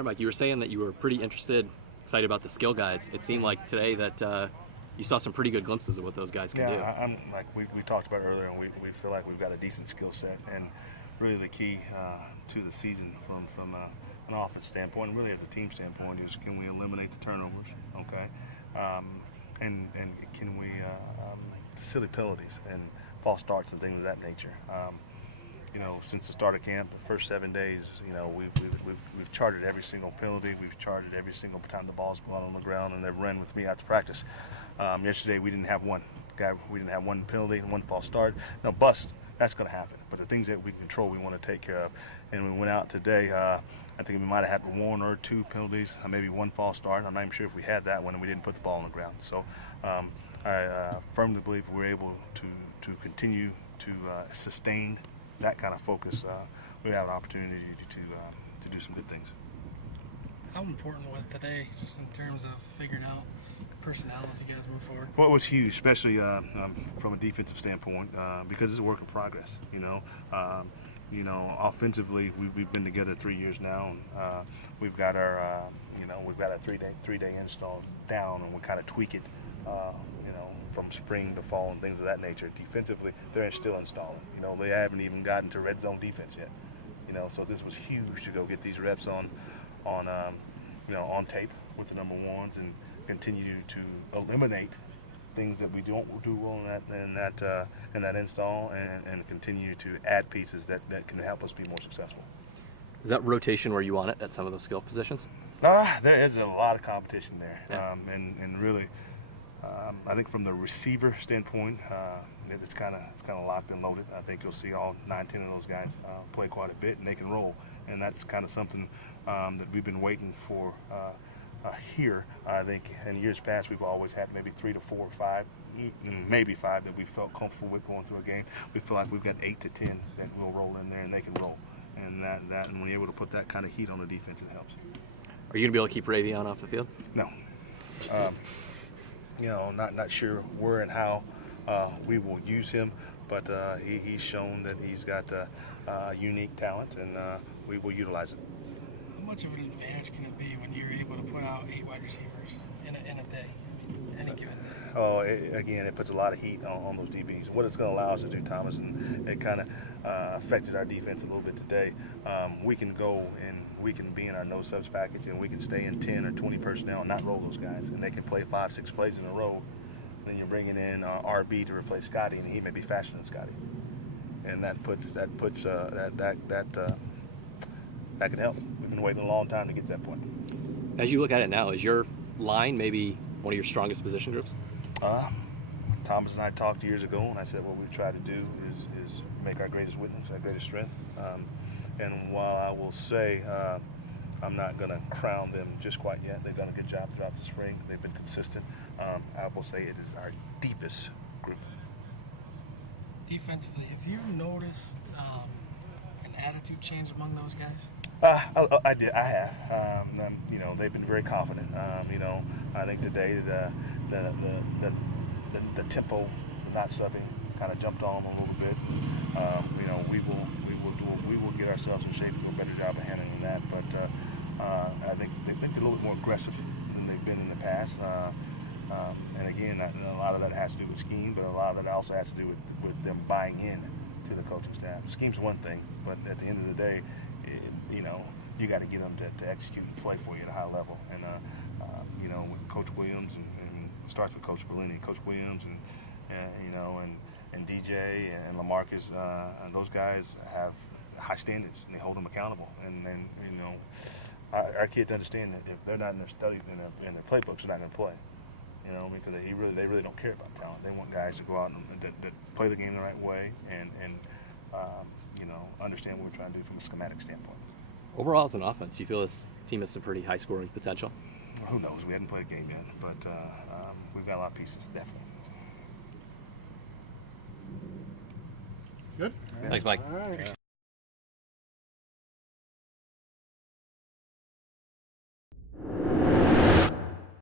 right, Mike, you were saying that you were pretty excited about the skill guys. It seemed like today that you saw some pretty good glimpses of what those guys can do. Yeah, I'm like we talked about earlier, and we feel like we've got a decent skill set, and really the key to the season from an offense standpoint, and really as a team standpoint, is can we eliminate the turnovers, okay, and can we the silly penalties and false starts and things of that nature. Since the start of camp, the first 7 days, we've charted every single penalty. We've charted every single time the ball's gone on the ground, and they've run with me after practice. Yesterday, we didn't have one penalty and one false start. No bust. That's going to happen. But the things that we control, we want to take care of. And we went out today. I think we might have had one or two penalties, maybe one false start. I'm not even sure if we had that one, and we didn't put the ball on the ground. So I firmly believe we're able to continue to sustain that kind of focus. We have an opportunity to do some good things. How important was today, just in terms of figuring out personnel as you guys move forward? Well, it was huge, especially from a defensive standpoint, because it's a work in progress. Offensively, we've been together 3 years now, and we've got our three-day install down, and we kind of tweak it. From spring to fall and things of that nature. Defensively, they're still installing. They haven't even gotten to red zone defense yet. So this was huge to go get these reps on tape with the number ones and continue to eliminate things that we don't do well in that install and continue to add pieces that can help us be more successful. Is that rotation where you want it at some of those skill positions? There is a lot of competition there, yeah. And really. I think from the receiver standpoint, it's kind of locked and loaded. I think you'll see all 9-10 of those guys play quite a bit, and they can roll. And that's kind of something that we've been waiting for here. I think in years past we've always had maybe 3 to 4 or 5, maybe 5 that we felt comfortable with going through a game. We feel like we've got 8 to 10 that will roll in there, and they can roll. And and when you're able to put that kind of heat on the defense, it helps. Are you going to be able to keep Ravion off the field? No. Not sure where and how we will use him, but he's shown that he's got unique talent, and we will utilize it. How much of an advantage can it be when you're able to put out 8 wide receivers in a day, any given day? Again, it puts a lot of heat on those DBs. What it's going to allow us to do, Thomas, and it kind of affected our defense a little bit today. We can go and we can be in our no subs package, and we can stay in 10 or 20 personnel and not roll those guys, and they can play 5-6 plays in a row. Then you're bringing in RB to replace Scotty, and he may be faster than Scotty, and that can help. We've been waiting a long time to get to that point. As you look at it now, is your line maybe one of your strongest position groups? Thomas and I talked years ago, and I said what we've tried to do is make our greatest weakness our greatest strength. And while I will say I'm not going to crown them just quite yet, they've done a good job throughout the spring. They've been consistent. I will say it is our deepest group. Defensively, have you noticed an attitude change among those guys? I did. I have. They've been very confident. I think today the tempo, not subbing, kind of jumped on them a little bit. We will get ourselves in shape and do a better job of handling that. But I think they're a little bit more aggressive than they've been in the past. And again, a lot of that has to do with scheme, but a lot of that also has to do with them buying in to the coaching staff. Scheme's one thing, but at the end of the day, you got to get them to execute and play for you at a high level. And with Coach Williams and it starts with Coach Bellini, Coach Williams, and DJ and LaMarcus, and those guys have high standards and they hold them accountable. And then our kids understand that if they're not in their studies in their playbooks, they're not going to play. Because they really don't care about talent. They want guys to go out and that play the game the right way and understand what we're trying to do from a schematic standpoint. Overall, as an offense, do you feel this team has some pretty high scoring potential? Who knows? We haven't played a game yet, but we've got a lot of pieces, definitely. Good. Thanks, Mike. All right.